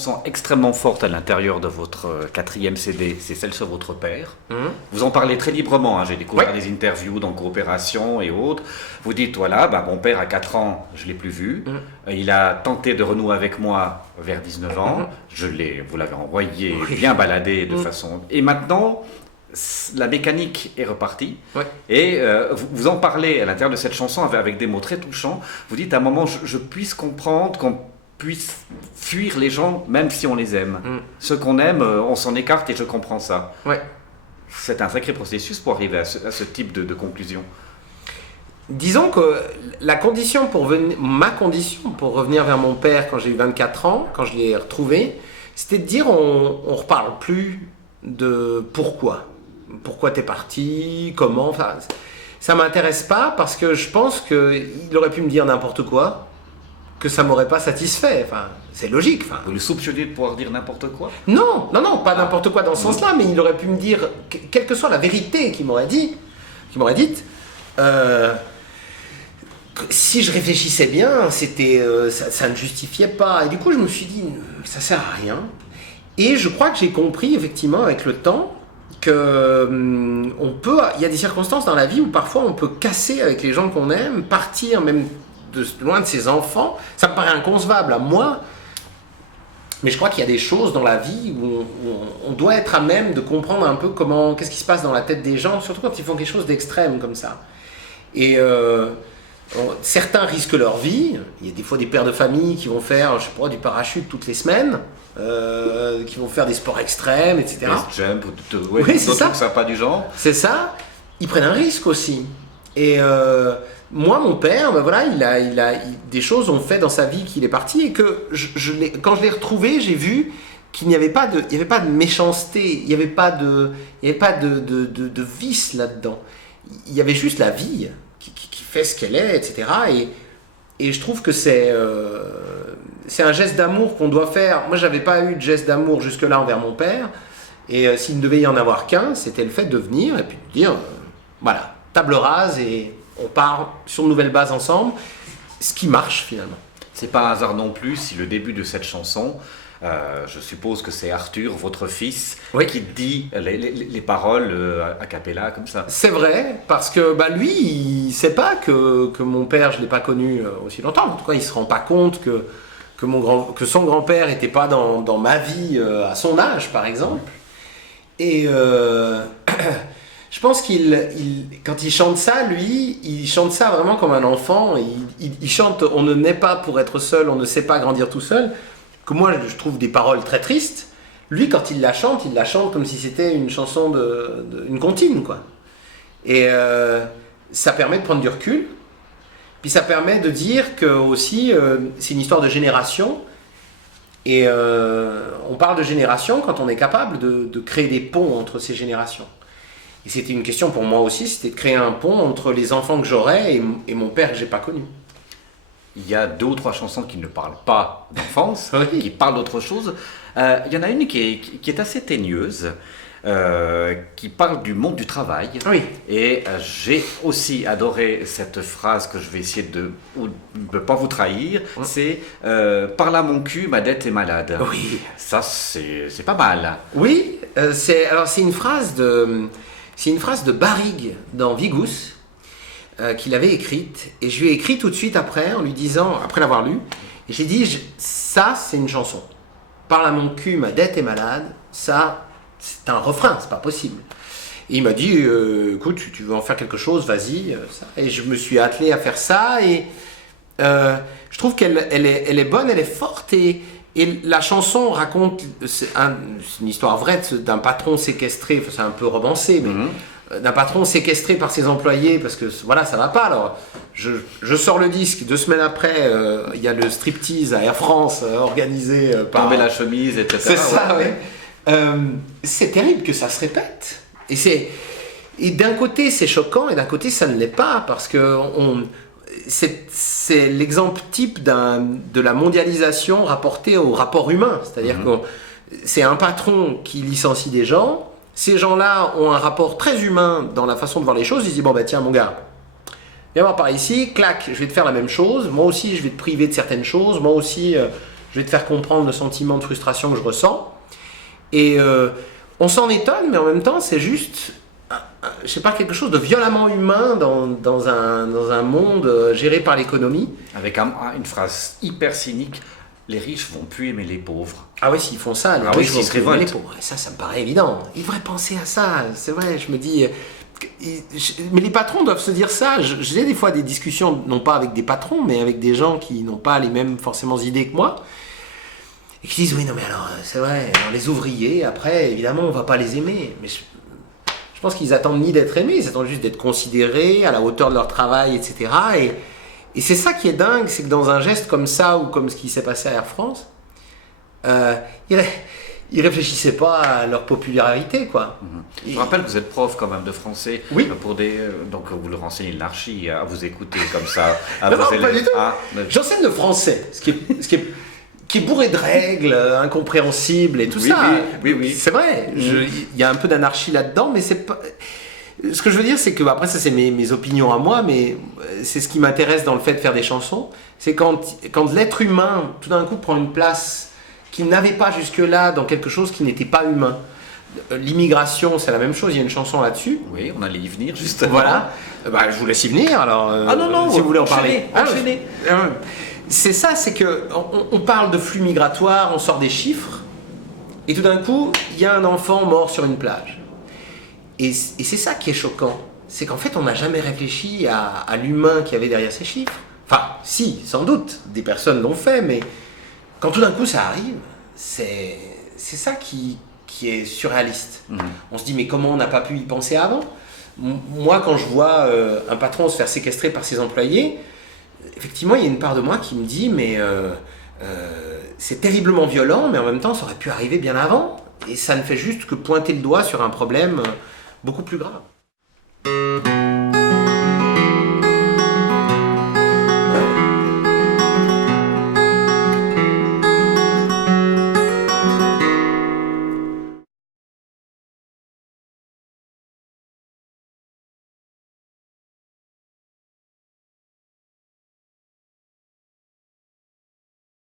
chanson extrêmement forte à l'intérieur de votre quatrième CD, c'est celle sur votre père. Vous en parlez très librement, hein. J'ai découvert des interviews dans Coopération et autres. Vous dites, voilà, mon père à 4 ans, je ne l'ai plus vu. Il a tenté de renouer avec moi vers 19 ans. Vous l'avez envoyé bien balader de façon... Et maintenant, la mécanique est repartie. Et vous en parlez à l'intérieur de cette chanson avec des mots très touchants. Vous dites, à un moment, je puisse comprendre qu'on puisse fuir les gens, même si on les aime. Ceux qu'on aime, on s'en écarte et je comprends ça. C'est un sacré processus pour arriver à ce type de conclusion. Disons que ma condition pour revenir vers mon père quand j'ai eu 24 ans, quand je l'ai retrouvé, c'était de dire on ne reparle plus de pourquoi. Pourquoi t'es parti, comment, enfin, ça m'intéresse pas parce que je pense qu'il aurait pu me dire n'importe quoi, que ça m'aurait pas satisfait, enfin, c'est logique. Enfin. Vous le soupçonnez de pouvoir dire n'importe quoi ? Non, pas n'importe quoi dans ce sens-là, mais il aurait pu me dire, quelle que soit la vérité qu'il m'aurait dite, si je réfléchissais bien, ça ne justifiait pas. Et du coup, je me suis dit, ça sert à rien. Et je crois que j'ai compris, effectivement, avec le temps, il y a des circonstances dans la vie où parfois on peut casser avec les gens qu'on aime, partir même loin de ses enfants. Ça me paraît inconcevable à moi, mais je crois qu'il y a des choses dans la vie où on doit être à même de comprendre un peu qu'est-ce qui se passe dans la tête des gens, surtout quand ils font quelque chose d'extrême comme ça. Et certains risquent leur vie. Il y a des fois des pères de famille qui vont faire, je sais pas, du parachute toutes les semaines, qui vont faire des sports extrêmes, etc. Jump, c'est ça. Ça n'a pas du genre. C'est ça. Ils prennent un risque aussi. Et moi, mon père, des choses ont fait dans sa vie qu'il est parti et que quand je l'ai retrouvé, j'ai vu qu'il n'y avait pas de méchanceté, il n'y avait pas de vice là-dedans. Il y avait juste la vie qui fait ce qu'elle est, etc. Et je trouve que c'est un geste d'amour qu'on doit faire. Moi, j'avais pas eu de geste d'amour jusque-là envers mon père. Et s'il ne devait y en avoir qu'un, c'était le fait de venir et puis de dire, voilà, table rase et on part sur une nouvelle base ensemble. Ce qui marche finalement. C'est pas un hasard non plus si le début de cette chanson, je suppose que c'est Arthur, votre fils, qui dit les paroles a cappella comme ça. C'est vrai, parce que lui, il sait pas que mon père, je l'ai pas connu aussi longtemps. En tout cas, il se rend pas compte que son grand-père n'était pas dans ma vie à son âge, par exemple. Et je pense quand il chante ça, lui, il chante ça vraiment comme un enfant. Il chante « On ne naît pas pour être seul, on ne sait pas grandir tout seul ». Que moi, je trouve des paroles très tristes. Lui, quand il la chante comme si c'était une chanson une comptine, quoi. Et ça permet de prendre du recul. Puis ça permet de dire que aussi, c'est une histoire de génération. Et on parle de génération quand on est capable de créer des ponts entre ces générations. Et c'était une question pour moi aussi, c'était de créer un pont entre les enfants que j'aurais et mon père que j'ai pas connu. Il y a 2 ou 3 chansons qui ne parlent pas d'enfance, qui parlent d'autre chose. Il y en a une qui est assez teigneuse, qui parle du monde du travail. Et j'ai aussi adoré cette phrase que je vais essayer de ne pas vous trahir. C'est « Par là mon cul, ma dette est malade ». Ça, c'est pas mal. Oui, c'est une phrase de Barrigue dans Vigous. Qu'il avait écrite, et je lui ai écrit tout de suite après, en lui disant, après l'avoir lu, et j'ai dit, ça c'est une chanson. Parle à mon cul, ma dette est malade, ça c'est un refrain, c'est pas possible. Et il m'a dit, écoute, tu veux en faire quelque chose, vas-y. Et je me suis attelé à faire ça, et je trouve qu'elle est bonne, elle est forte, et la chanson raconte, c'est une histoire vraie d'un patron séquestré, c'est un peu romancé, mais... d'un patron séquestré par ses employés parce que voilà, ça va pas. Alors je sors le disque, 2 semaines après il y a le striptease à Air France organisé par... Tomber la chemise, etc. C'est ça, c'est terrible que ça se répète. Et d'un côté c'est choquant et d'un côté ça ne l'est pas parce que c'est l'exemple type de la mondialisation rapportée au rapport humain. C'est-à-dire que c'est un patron qui licencie des gens. Ces gens-là ont un rapport très humain dans la façon de voir les choses. Ils disent, tiens mon gars, viens voir par ici, clac, je vais te faire la même chose. Moi aussi, je vais te priver de certaines choses. Moi aussi, je vais te faire comprendre le sentiment de frustration que je ressens. Et on s'en étonne, mais en même temps, c'est juste, je sais pas, quelque chose de violemment humain dans un monde géré par l'économie. Avec une phrase hyper cynique, les riches vont plus aimer les pauvres. Ah oui, s'ils font ça, les riches vont plus aimer les pauvres. Et ça me paraît évident. Ils devraient penser à ça, c'est vrai, je me dis... Mais les patrons doivent se dire ça. J'ai des fois des discussions, non pas avec des patrons, mais avec des gens qui n'ont pas les mêmes forcément idées que moi, et qui disent oui, non mais alors c'est vrai, alors, les ouvriers, après évidemment on va pas les aimer, mais je pense qu'ils attendent ni d'être aimés, ils attendent juste d'être considérés à la hauteur de leur travail, etc. Et c'est ça qui est dingue, c'est que dans un geste comme ça, ou comme ce qui s'est passé à Air France, ils réfléchissaient pas à leur popularité, quoi. Je rappelle que vous êtes prof quand même de français. Oui. Donc vous leur enseignez l'anarchie, à vous écouter comme ça. Non, pas du tout. J'enseigne le français, ce qui est bourré de règles, incompréhensibles et tout ça. Oui. C'est vrai, il y a un peu d'anarchie là-dedans, mais c'est pas... Ce que je veux dire, c'est que, après ça c'est mes opinions à moi, mais c'est ce qui m'intéresse dans le fait de faire des chansons, c'est quand l'être humain, tout d'un coup, prend une place qu'il n'avait pas jusque-là dans quelque chose qui n'était pas humain. L'immigration, c'est la même chose, il y a une chanson là-dessus. Oui, on allait y venir, justement. Voilà, je vous laisse y venir, alors, non, si vous voulez en enchaînez, parler. Enchaînez. C'est ça, c'est que on parle de flux migratoires, on sort des chiffres, et tout d'un coup, il y a un enfant mort sur une plage. Et c'est ça qui est choquant, c'est qu'en fait, on n'a jamais réfléchi à l'humain qu'il y avait derrière ces chiffres. Enfin, si, sans doute, des personnes l'ont fait, mais quand tout d'un coup ça arrive, c'est ça qui est surréaliste. On se dit, mais comment on n'a pas pu y penser avant ? Moi, quand je vois un patron se faire séquestrer par ses employés, effectivement, il y a une part de moi qui me dit, mais c'est terriblement violent, mais en même temps, ça aurait pu arriver bien avant. Et ça ne fait juste que pointer le doigt sur un problème beaucoup plus grave.